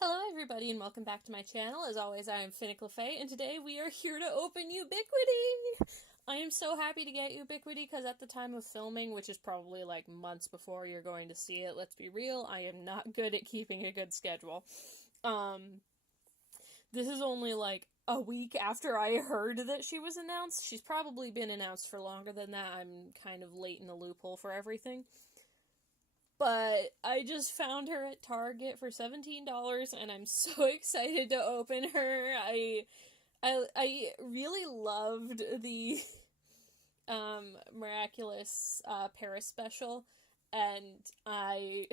Hello everybody and welcome back to my channel. As always, I am Finical Faye and today we are here to open Ubiquity! I am so happy to get Ubiquity because at the time of filming, which is probably like months before you're going to see it, let's be real, I am not good at keeping a good schedule. This is only like a week after I heard that she was announced. She's probably been announced for longer than that. I'm kind of late in the loophole for everything. But I just found her at Target for $17 and I'm so excited to open her. I really loved the Miraculous Paris special, and I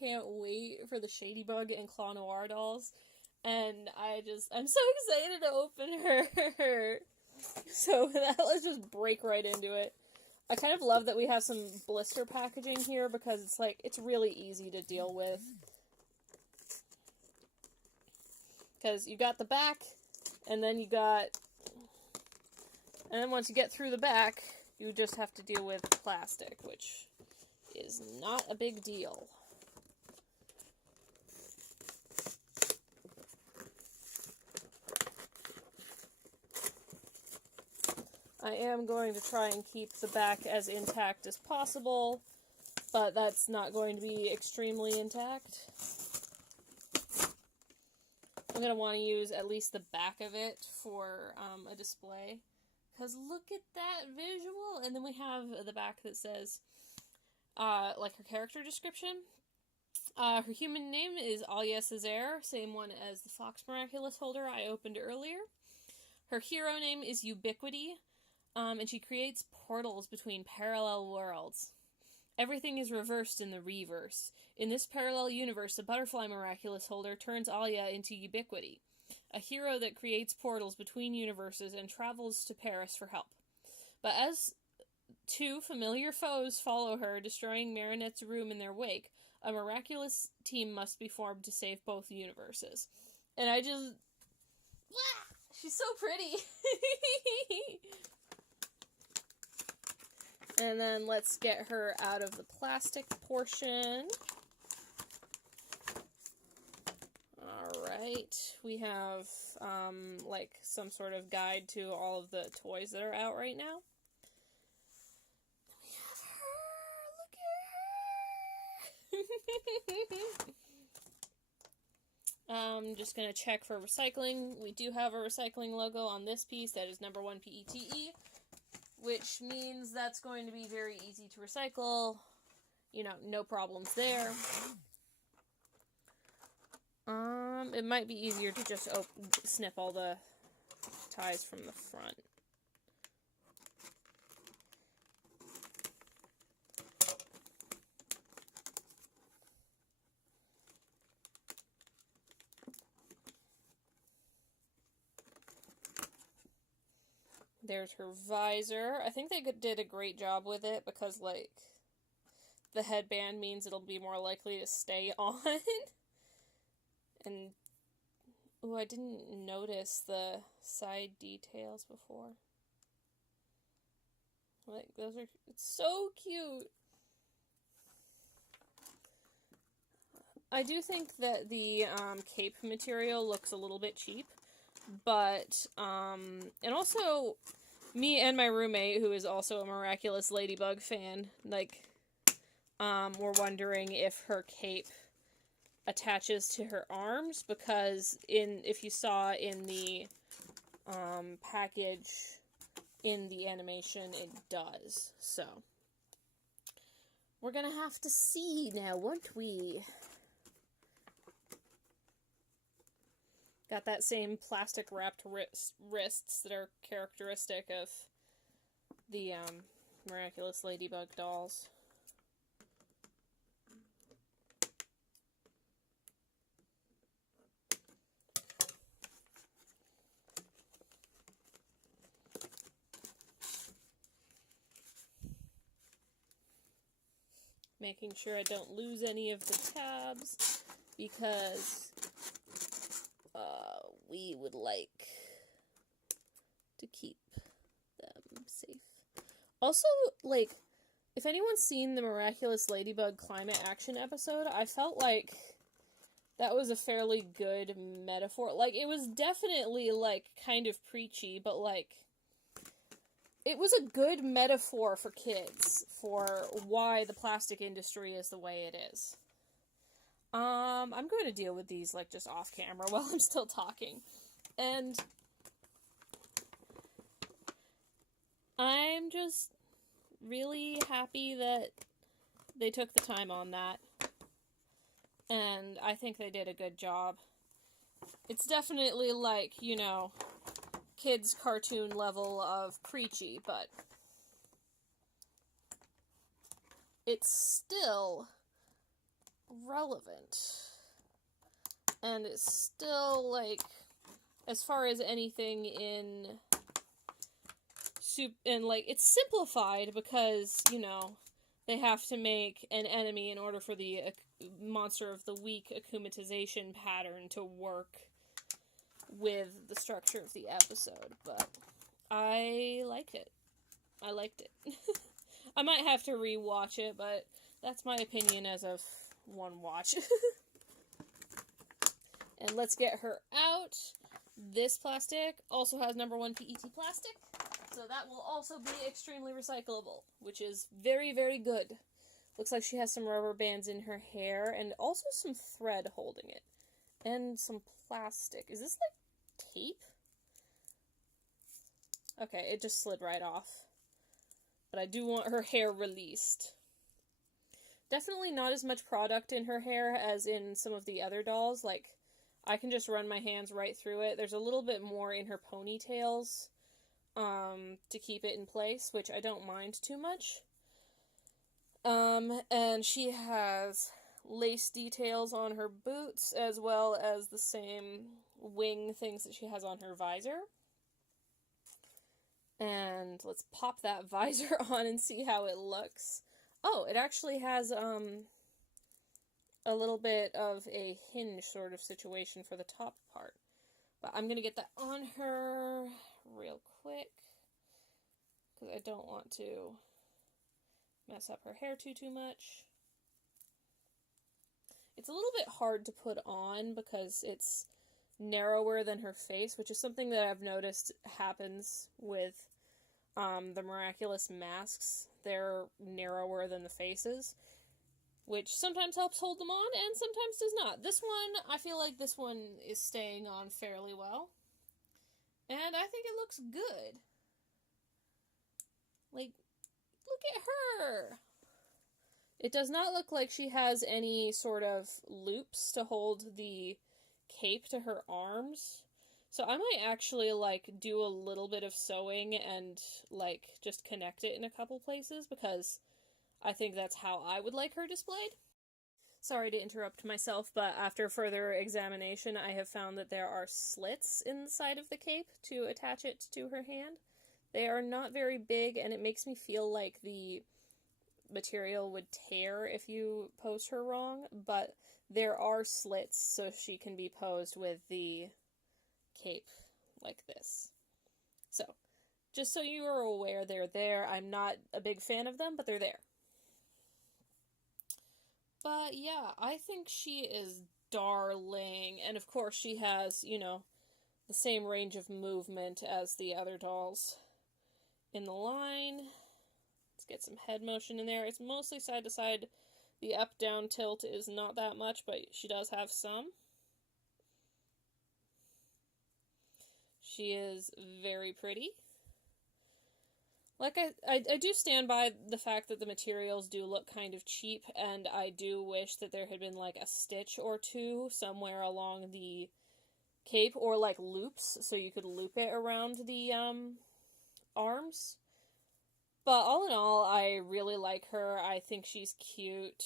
can't wait for the Shadybug and Claw Noir dolls. And I'm so excited to open her. So let's just break right into it. I kind of love that we have some blister packaging here because it's really easy to deal with. Because you got the back, and then once you get through the back, you just have to deal with plastic, which is not a big deal. I am going to try and keep the back as intact as possible, but that's not going to be extremely intact. I'm going to want to use at least the back of it for a display, because look at that visual! And then we have the back that says, like her character description. Her human name is Alia Césaire, same one as the Fox Miraculous holder I opened earlier. Her hero name is Ubiquity. And she creates portals between parallel worlds. Everything is reversed in the reverse. In this parallel universe, the Butterfly Miraculous holder turns Alia into Ubiquity, a hero that creates portals between universes and travels to Paris for help. But as two familiar foes follow her, destroying Marinette's room in their wake, a miraculous team must be formed to save both universes. And she's so pretty! And then let's get her out of the plastic portion. Alright, we have, like, some sort of guide to all of the toys that are out right now. We have her! Look at her! I'm just gonna check for recycling. We do have a recycling logo on this piece that is number 1 PETE. Which means that's going to be very easy to recycle. You know, no problems there. It might be easier to just snip all the ties from the front. There's her visor. I think they did a great job with it because, like, the headband means it'll be more likely to stay on. And, ooh, I didn't notice the side details before. Like, it's so cute. I do think that the cape material looks a little bit cheap. But, and also, me and my roommate, who is also a Miraculous Ladybug fan, like, were wondering if her cape attaches to her arms, because if you saw in the, package in the animation, it does, so. We're gonna have to see now, won't we? Got that same plastic-wrapped wrists that are characteristic of the Miraculous Ladybug dolls. Making sure I don't lose any of the tabs, because we would like to keep them safe. Also, like, if anyone's seen the Miraculous Ladybug Climate Action episode, I felt like that was a fairly good metaphor. Like, it was definitely, like, kind of preachy, but, like, it was a good metaphor for kids for why the plastic industry is the way it is. I'm going to deal with these, like, just off camera while I'm still talking. And I'm just really happy that they took the time on that. And I think they did a good job. It's definitely, like, you know, kids' cartoon level of preachy, but it's still relevant. And it's still, like, as far as anything in and, like, it's simplified because, you know, they have to make an enemy in order for the monster of the week akumatization pattern to work with the structure of the episode, but I like it. I liked it. I might have to rewatch it, but that's my opinion as of one watch. And let's get her out. This plastic also has number 1 PET plastic, so that will also be extremely recyclable, which is very, very good. Looks like she has some rubber bands in her hair, and also some thread holding it. And some plastic. Is this, like, tape? Okay, it just slid right off. But I do want her hair released. Definitely not as much product in her hair as in some of the other dolls. Like, I can just run my hands right through it. There's a little bit more in her ponytails to keep it in place, which I don't mind too much. And she has lace details on her boots, as well as the same wing things that she has on her visor. And let's pop that visor on and see how it looks. Oh, it actually has, a little bit of a hinge sort of situation for the top part. But I'm gonna get that on her real quick, because I don't want to mess up her hair too much. It's a little bit hard to put on because it's narrower than her face, which is something that I've noticed happens with the Miraculous masks. They're narrower than the faces, which sometimes helps hold them on and sometimes does not. This one, I feel like this one is staying on fairly well. And I think it looks good. Like, look at her! It does not look like she has any sort of loops to hold the cape to her arms. So I might actually, like, do a little bit of sewing and, like, just connect it in a couple places, because I think that's how I would like her displayed. Sorry to interrupt myself, but after further examination, I have found that there are slits in the side of the cape to attach it to her hand. They are not very big, and it makes me feel like the material would tear if you posed her wrong, but there are slits so she can be posed with the cape like this. So, just so you are aware, they're there. I'm not a big fan of them, but they're there. But yeah, I think she is darling, and of course she has, you know, the same range of movement as the other dolls in the line. Let's get some head motion in there. It's mostly side to side. The up-down tilt is not that much, but she does have some. She is very pretty. Like, I do stand by the fact that the materials do look kind of cheap, and I do wish that there had been, like, a stitch or two somewhere along the cape, or, like, loops, so you could loop it around the, arms. But all in all, I really like her. I think she's cute.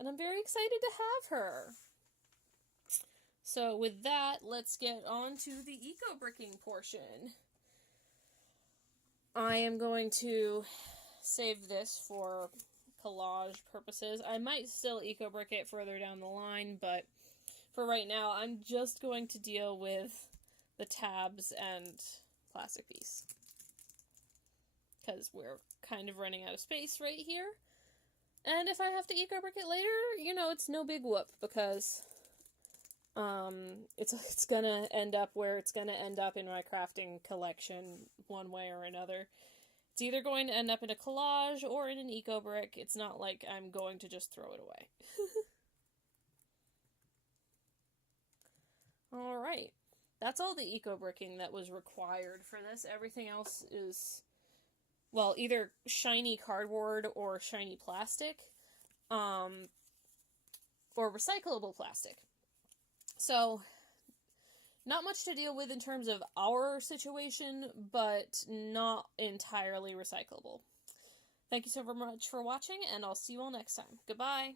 And I'm very excited to have her. So with that, let's get on to the eco-bricking portion. I am going to save this for collage purposes. I might still eco-brick it further down the line, but for right now, I'm just going to deal with the tabs and plastic piece, because we're kind of running out of space right here. And if I have to eco-brick it later, you know, it's no big whoop, because it's gonna end up where it's gonna end up in my crafting collection one way or another. It's either going to end up in a collage or in an eco-brick. It's not like I'm going to just throw it away. Alright. That's all the eco-bricking that was required for this. Everything else is, well, either shiny cardboard or shiny plastic, or recyclable plastic. So, not much to deal with in terms of our situation, but not entirely recyclable. Thank you so much for watching, and I'll see you all next time. Goodbye!